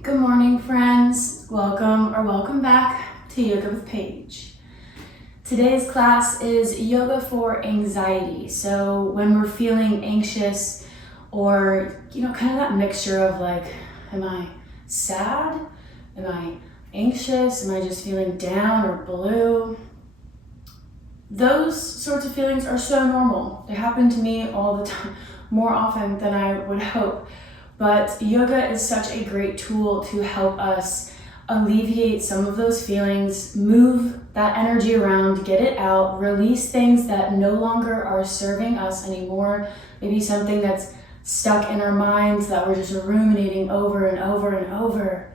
Good morning, friends. Welcome back to Yoga with Paige. Today's class is yoga for anxiety. So when we're feeling anxious or, kind of that mixture of like, am I sad? Am I anxious? Am I just feeling down or blue? Those sorts of feelings are so normal. They happen to me all the time, more often than I would hope. But yoga is such a great tool to help us alleviate some of those feelings, move that energy around, get it out, release things that no longer are serving us anymore. Maybe something that's stuck in our minds that we're just ruminating over and over and over.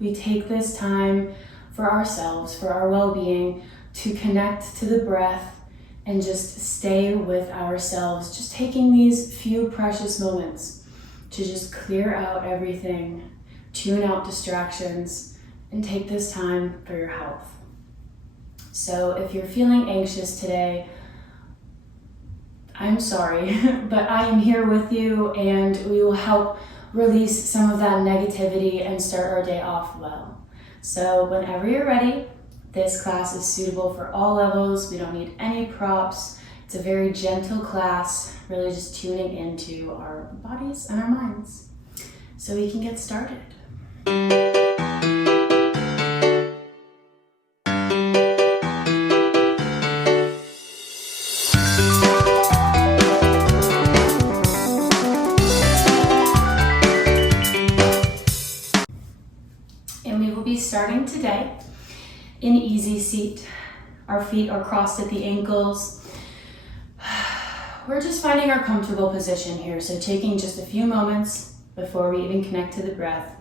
We take this time for ourselves, for our well-being, to connect to the breath and just stay with ourselves, just taking these few precious moments to just clear out everything, tune out distractions, and take this time for your health. So if you're feeling anxious today, I'm sorry, but I am here with you and we will help release some of that negativity and start our day off well. So whenever you're ready, this class is suitable for all levels. We don't need any props. It's a very gentle class, really just tuning into our bodies and our minds. So we can get started. And we will be starting today in easy seat. Our feet are crossed at the ankles. We're just finding our comfortable position here. So taking just a few moments before we even connect to the breath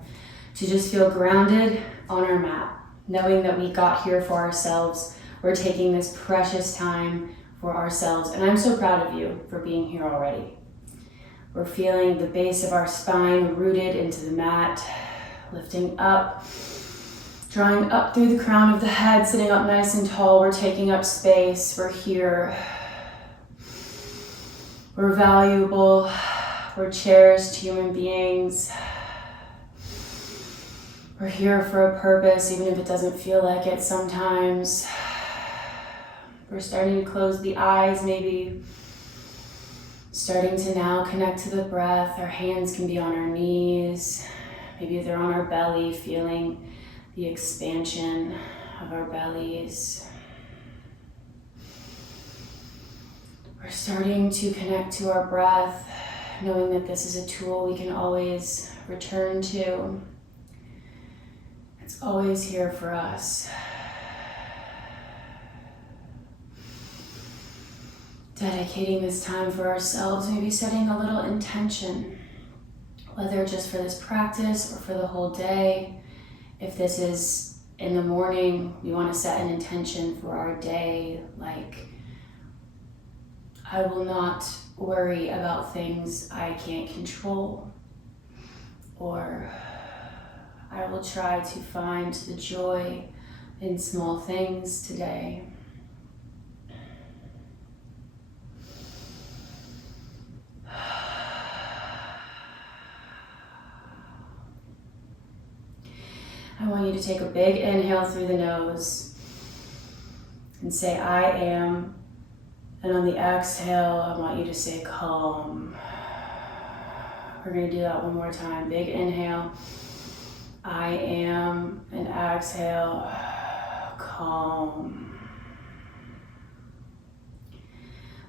to just feel grounded on our mat, knowing that we got here for ourselves. We're taking this precious time for ourselves. And I'm so proud of you for being here already. We're feeling the base of our spine rooted into the mat, lifting up, drawing up through the crown of the head, sitting up nice and tall. We're taking up space. We're here. We're valuable. We're cherished human beings. We're here for a purpose, even if it doesn't feel like it sometimes. We're starting to close the eyes, maybe. Starting to now connect to the breath. Our hands can be on our knees. Maybe they're on our belly, feeling the expansion of our bellies. We're starting to connect to our breath, knowing that this is a tool we can always return to. It's always here for us. Dedicating this time for ourselves, maybe setting a little intention, whether just for this practice or for the whole day. If this is in the morning, we want to set an intention for our day, like, I will not worry about things I can't control, or I will try to find the joy in small things today. I want you to take a big inhale through the nose and say, I am. And on the exhale, I want you to say calm. We're going to do that one more time. Big inhale. I am. And exhale. Calm.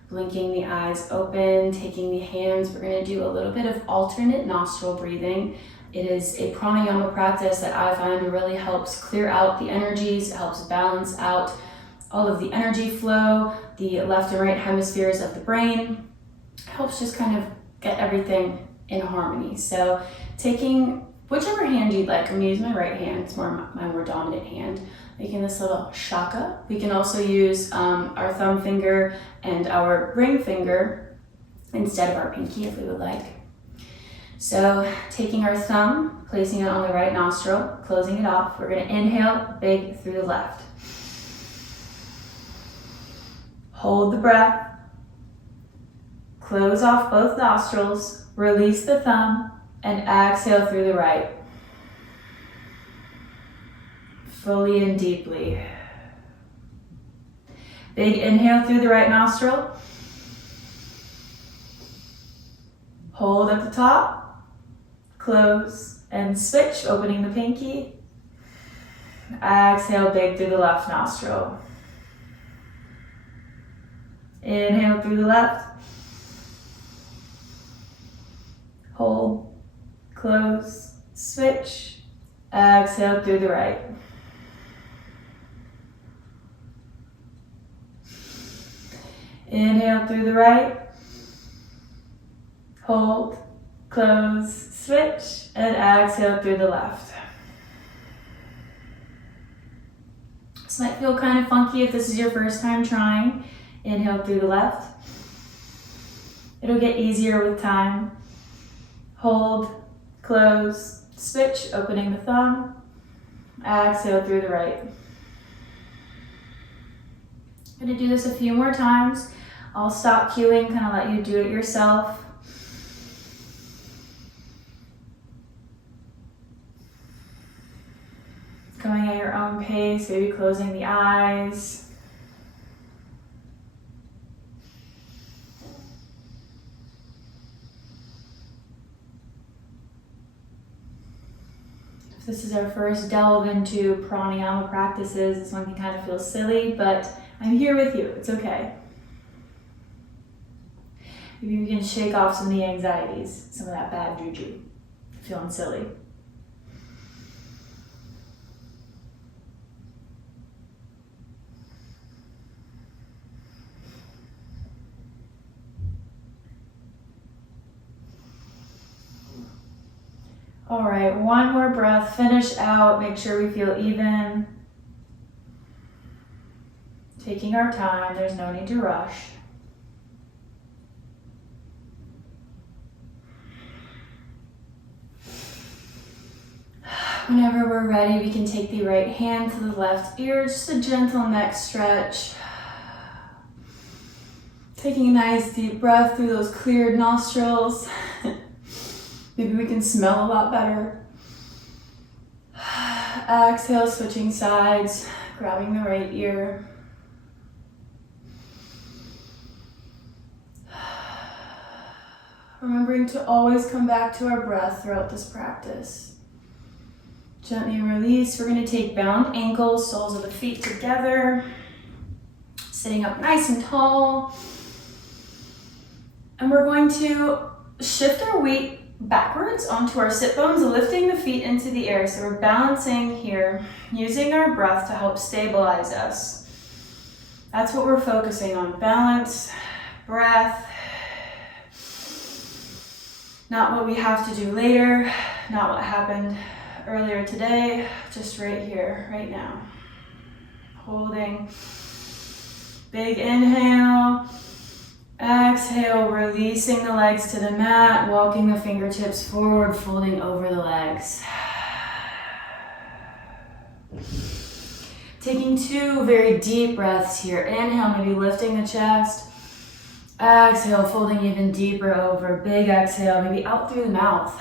Blinking the eyes open, taking the hands. We're going to do a little bit of alternate nostril breathing. It is a pranayama practice that I find really helps clear out the energies, it helps balance out all of the energy flow, the left and right hemispheres of the brain. It helps just kind of get everything in harmony. So taking whichever hand you'd like. I'm gonna use my right hand, it's my more dominant hand. Making this little shaka. We can also use our thumb finger and our ring finger instead of our pinky if we would like. So taking our thumb, placing it on the right nostril, closing it off. We're going to inhale big through the left. Hold the breath. Close off both nostrils. Release the thumb And exhale through the right. Fully and deeply. Big inhale through the right nostril. Hold at the top. Close and switch, opening the pinky. Exhale big through the left nostril. Inhale through the left. Hold, close, switch. Exhale through the right. Inhale through the right. Hold, close, switch, and exhale through the left. This might feel kind of funky if this is your first time trying. Inhale through the left. It'll get easier with time. Hold, close, switch, opening the thumb. Exhale through the right. I'm gonna do this a few more times. I'll stop cueing, kind of let you do it yourself. Going at your own pace, maybe closing the eyes. If this is our first delve into pranayama practices, this one can kind of feel silly, but I'm here with you, it's okay. Maybe we can shake off some of the anxieties, some of that bad juju, feeling silly. All right, one more breath, finish out, make sure we feel even. Taking our time, there's no need to rush. Whenever we're ready, we can take the right hand to the left ear, just a gentle neck stretch. Taking a nice deep breath through those cleared nostrils. Maybe we can smell a lot better. Exhale, switching sides, grabbing the right ear. Remembering to always come back to our breath throughout this practice. Gently release. We're going to take bound ankles, soles of the feet together. Sitting up nice and tall. And we're going to shift our weight backwards onto our sit bones, lifting the feet into the air. So we're balancing here, using our breath to help stabilize us. That's what we're focusing on, balance, breath. Not what we have to do later, not what happened earlier today, just right here, right now. Holding, big inhale. Exhale, releasing the legs to the mat, walking the fingertips forward, folding over the legs. Taking two very deep breaths here. Inhale, maybe lifting the chest. Exhale, folding even deeper over. Big exhale, maybe out through the mouth.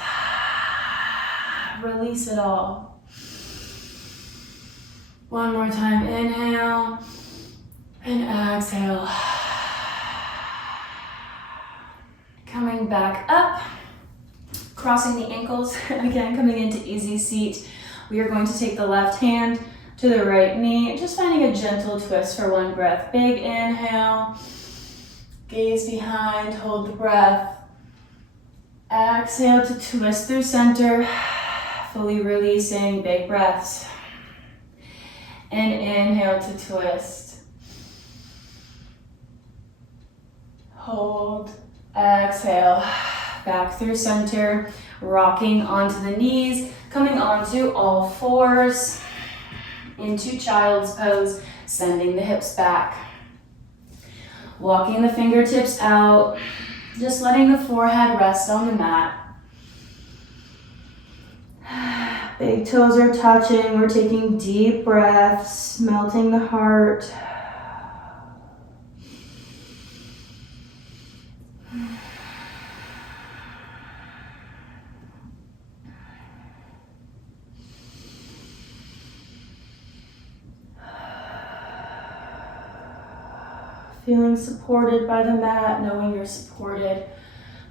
Release it all. One more time, inhale and exhale. Coming back up, crossing the ankles, again coming into easy seat. We are going to take the left hand to the right knee, just finding a gentle twist for one breath. Big inhale, gaze behind, hold the breath. Exhale to twist through center, fully releasing, big breaths. And inhale to twist. Hold. Exhale, back through center, rocking onto the knees, coming onto all fours, into child's pose, sending the hips back. Walking the fingertips out, just letting the forehead rest on the mat. Big toes are touching, we're taking deep breaths, melting the heart. Feeling supported by the mat, knowing you're supported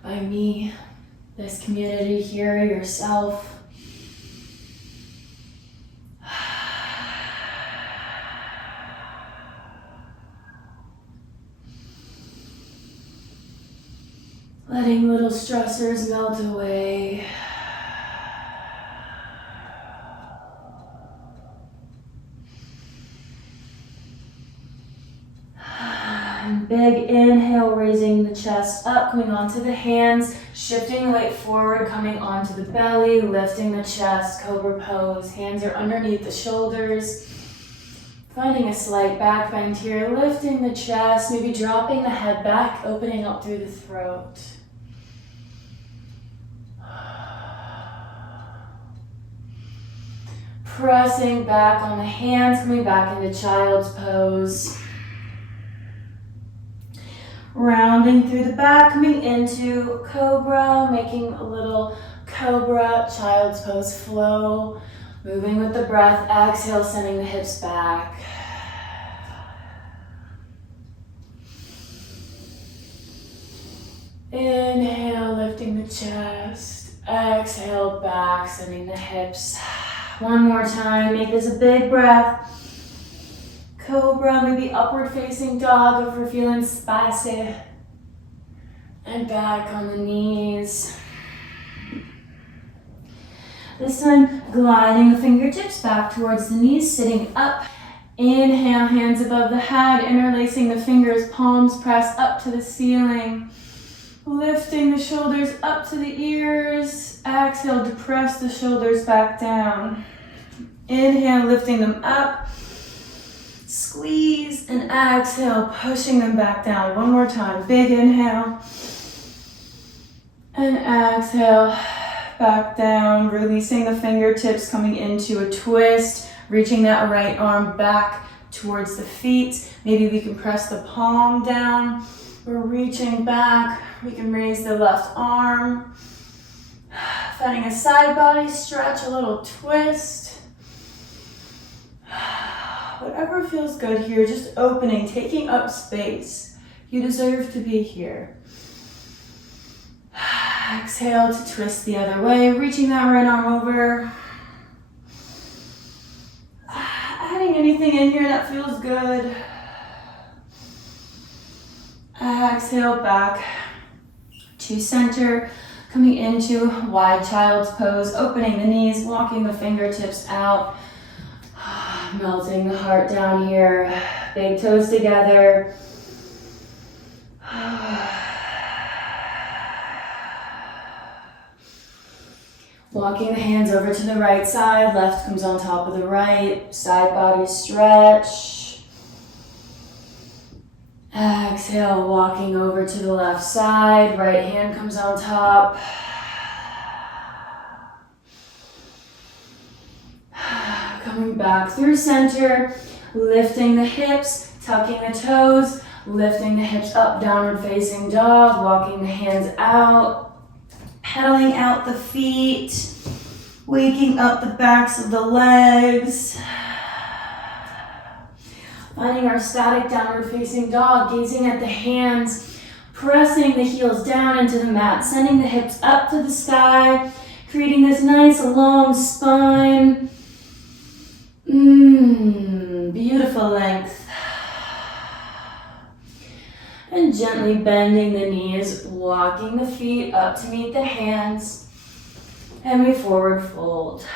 by me, this community here, yourself. Letting little stressors melt away. And big inhale, raising the chest up, coming onto the hands, shifting the weight forward, coming onto the belly, lifting the chest, Cobra Pose. Hands are underneath the shoulders. Finding a slight back bend here, lifting the chest, maybe dropping the head back, opening up through the throat. Pressing back on the hands, coming back into child's pose. Rounding through the back, coming into cobra, making a little cobra, child's pose flow. Moving with the breath, exhale, sending the hips back. Inhale, lifting the chest. Exhale, back, sending the hips. One more time, make this a big breath. Cobra, maybe upward facing dog if we're feeling spicy. And back on the knees. This time, gliding the fingertips back towards the knees, sitting up. Inhale, hands above the head, interlacing the fingers, palms press up to the ceiling. Lifting the shoulders up to the ears. Exhale, depress the shoulders back down. Inhale, lifting them up. Squeeze and exhale, pushing them back down. One more time, big inhale. And exhale, back down, releasing the fingertips, coming into a twist, reaching that right arm back towards the feet. Maybe we can press the palm down. We're reaching back. We can raise the left arm. Finding a side body stretch, a little twist. Whatever feels good here, just opening, taking up space. You deserve to be here. Exhale to twist the other way, reaching that right arm over. Adding anything in here that feels good. Exhale back to center, coming into wide child's pose, opening the knees, walking the fingertips out, melting the heart down here, big toes together. Walking the hands over to the right side, left comes on top of the right, side body stretch. Exhale, walking over to the left side, right hand comes on top. Coming back through center, lifting the hips, tucking the toes, lifting the hips up, downward facing dog, walking the hands out, pedaling out the feet, waking up the backs of the legs. Finding our static downward facing dog, gazing at the hands, pressing the heels down into the mat, sending the hips up to the sky, creating this nice long spine. Beautiful length. And gently bending the knees, walking the feet up to meet the hands, and we forward fold.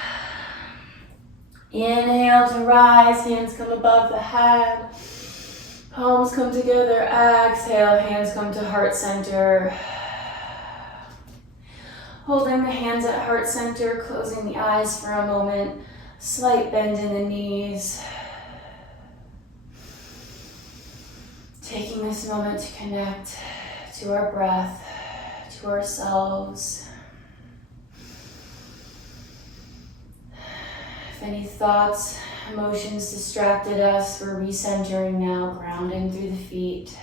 Inhale to rise, hands come above the head, palms come together. Exhale, hands come to heart center. Holding the hands at heart center, closing the eyes for a moment, slight bend in the knees. Taking this moment to connect to our breath, to ourselves. If any thoughts, emotions distracted us, we're recentering now, grounding through the feet.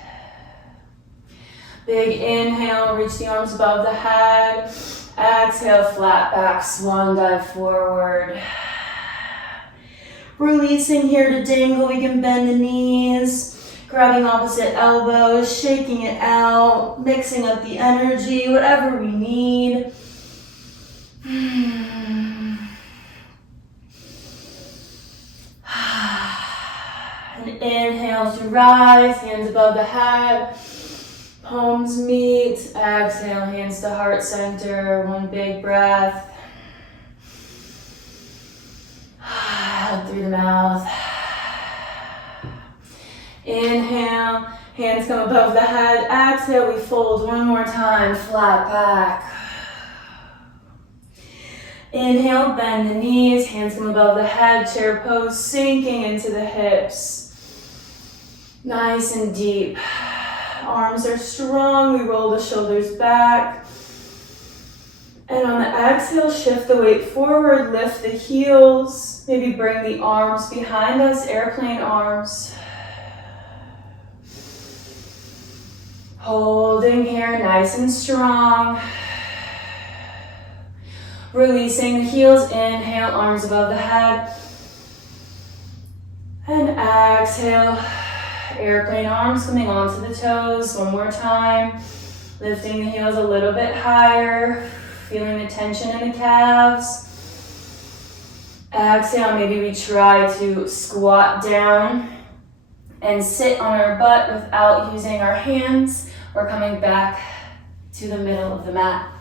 Big inhale, reach the arms above the head. Exhale, flat back, swan dive forward. Releasing here to dangle, we can bend the knees. Grabbing opposite elbows, shaking it out, mixing up the energy, whatever we need. And inhale to rise, hands above the head, palms meet. Exhale, hands to heart center, one big breath. Out through the mouth. Inhale, hands come above the head. Exhale, we fold one more time, flat back. Inhale, bend the knees, hands come above the head, chair pose, sinking into the hips. Nice and deep. Arms are strong, we roll the shoulders back. And on the exhale, shift the weight forward, lift the heels. Maybe bring the arms behind us, airplane arms. Holding here, nice and strong. Releasing the heels, inhale, arms above the head. And exhale, airplane arms coming onto the toes. One more time. Lifting the heels a little bit higher. Feeling the tension in the calves. Exhale, maybe we try to squat down and sit on our butt without using our hands. We're coming back to the middle of the mat.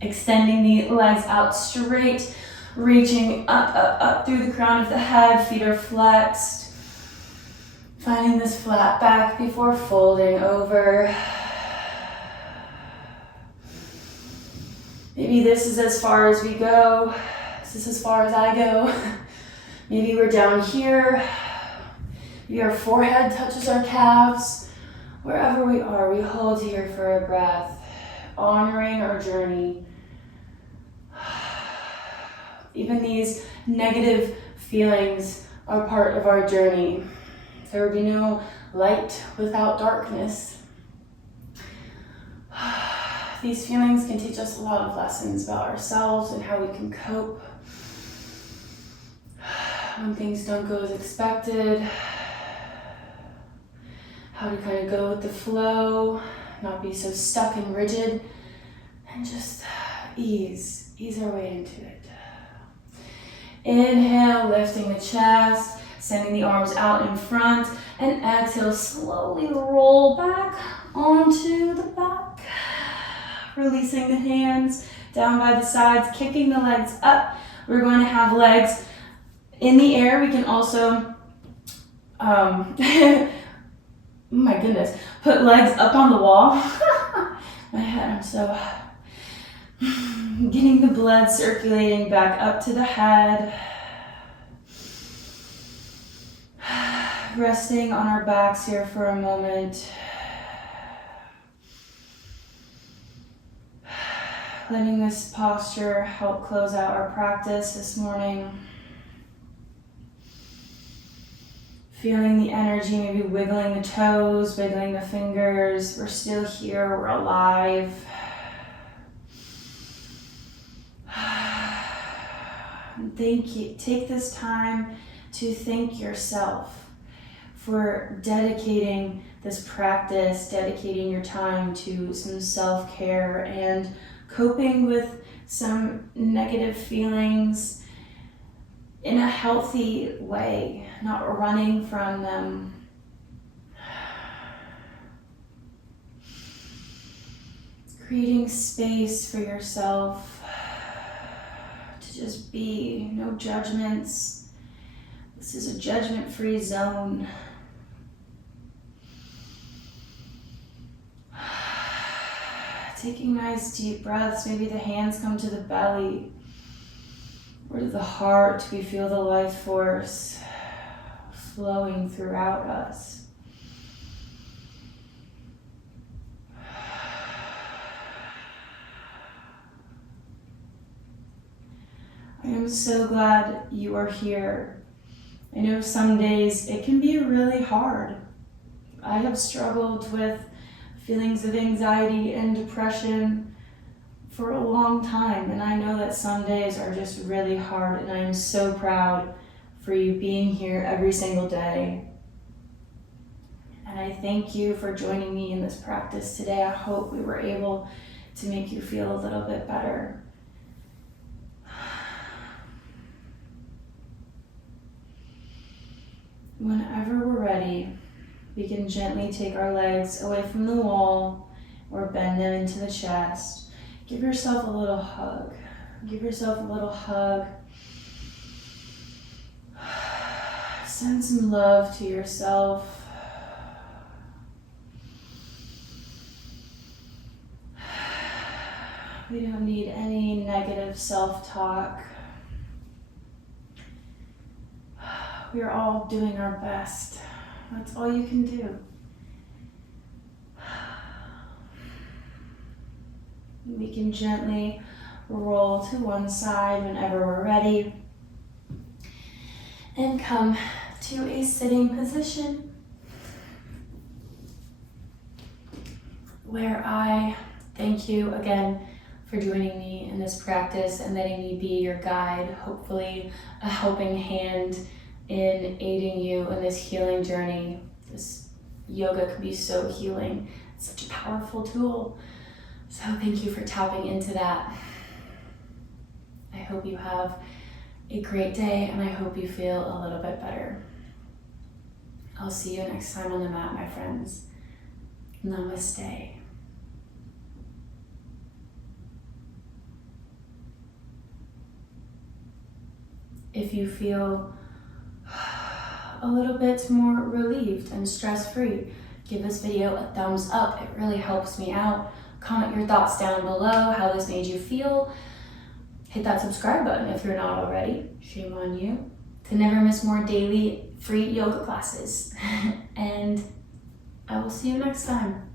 Extending the legs out straight, reaching up through the crown of the head. Feet are flexed. Finding this flat back before folding over. Maybe this is as far as we go. This is as far as I go. Maybe we're down here. Maybe our forehead touches our calves. Wherever we are, we hold here for a breath, honoring our journey. Even these negative feelings are part of our journey. There will be no light without darkness. These feelings can teach us a lot of lessons about ourselves and how we can cope when things don't go as expected. How to kind of go with the flow, not be so stuck and rigid, and just ease our way into it. Inhale, lifting the chest, sending the arms out in front, and exhale, slowly roll back onto the back. Releasing the hands down by the sides, kicking the legs up. We're going to have legs in the air. We can also, my goodness, put legs up on the wall. My head, I'm so getting the blood circulating back up to the head. Resting on our backs here for a moment. Letting this posture help close out our practice this morning. Feeling the energy, maybe wiggling the toes, wiggling the fingers. We're still here, we're alive. Thank you. Take this time to thank yourself for dedicating this practice, dedicating your time to some self-care and coping with some negative feelings in a healthy way, not running from them. Creating space for yourself to just be, no judgments. This is a judgment-free zone. Taking nice deep breaths, maybe the hands come to the belly or to the heart. We feel the life force flowing throughout us. I am so glad you are here. I know some days it can be really hard. I have struggled with feelings of anxiety and depression for a long time, and I know that some days are just really hard, and I am so proud for you being here every single day. And I thank you for joining me in this practice today. I hope we were able to make you feel a little bit better. Whenever we're ready, we can gently take our legs away from the wall or bend them into the chest. Give yourself a little hug. Give yourself a little hug. Send some love to yourself. We don't need any negative self-talk. We are all doing our best. That's all you can do. We can gently roll to one side whenever we're ready and come to a sitting position where I thank you again for joining me in this practice and letting me be your guide, hopefully a helping hand in aiding you in this healing journey. This yoga can be so healing. It's such a powerful tool. So thank you for tapping into that. I hope you have a great day and I hope you feel a little bit better. I'll see you next time on the mat, my friends. Namaste. If you feel a little bit more relieved and stress-free, give this video a thumbs up. It really helps me out. Comment your thoughts down below, how this made you feel. Hit that subscribe button if you're not already. Shame on you. To never miss more daily free yoga classes. And I will see you next time.